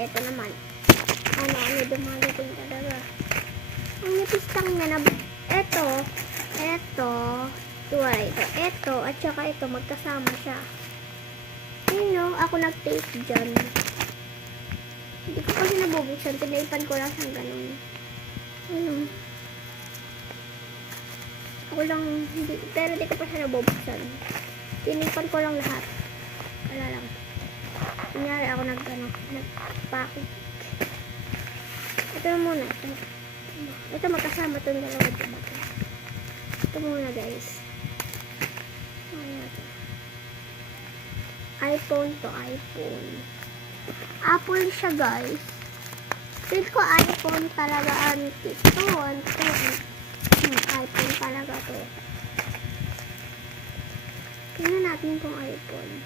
ito naman. Ano, dumadating talaga. Ang nipis lang niya na, ito, ito, at saka ito, magkasama siya. Yun no, ako nag-tape dyan. Hindi ko kasi nabubuksan, tinaipan ko lang siyang ganun. Ano, ako lang, pero hindi ko pa siya nabubuksan. Tinaipan ko lang lahat. Wala lang. Kunyari ako nagpakit. Ito muna. Ito magkasama itong dalawa diba? Ito muna guys. iPhone to iPhone. Apple siya guys. Feel ko iPhone talaga ito. iPhone talaga to. Tingnan natin kung iPhone.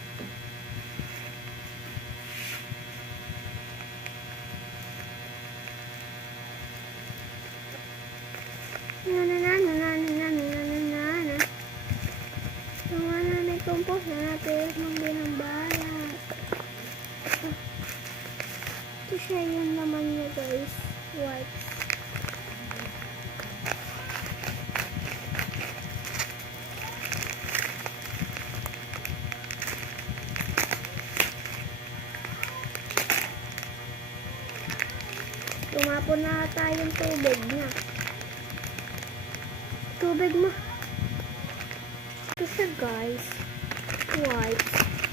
Kumpos na natin ng balat. Ito siya yung naman niya guys. White. Tumapon na tayong tubig niya. Tubig mo. Ito siya guys. White.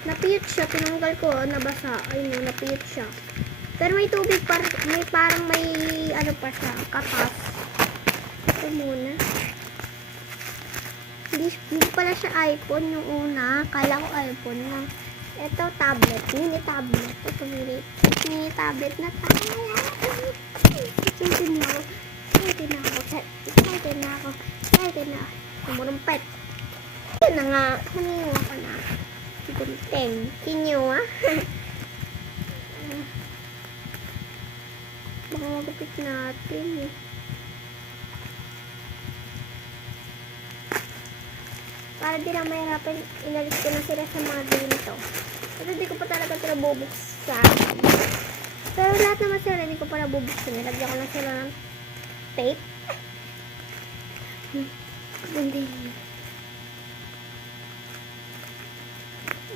Napiyot siya. Tinanggal ko. Nabasa. Ayun o. Napiyot siya. Pero may tubig. Parang may ano pa siya. Kapas. Ito muna. Hindi pala siya iPhone yung una. Kala ko iPhone na. Ito tablet. Mini tablet. Ito mini tablet na tayo. Excited na ako. Excited na ako. Tumurumpet. Yun na nga. Maniwa ko na. Gunting. Kinyo ah. Baka magupit natin eh. Para di na mahirapan, inalis ko na sila sa mga dito. Pero di ko pa talaga sila bubuksan. Pero lahat naman sila, hindi ko pa nabubuksan. Nilagyan ko lang sila ng tape. Hindi.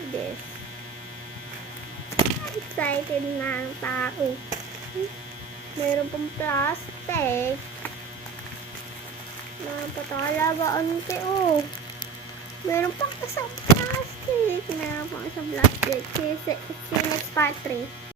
This. Excited na ang tao. Meron pang plastic. Meron pa talaga ante oh. Meron pang isang plastic. Meron pang isang plastic. See you next part 3.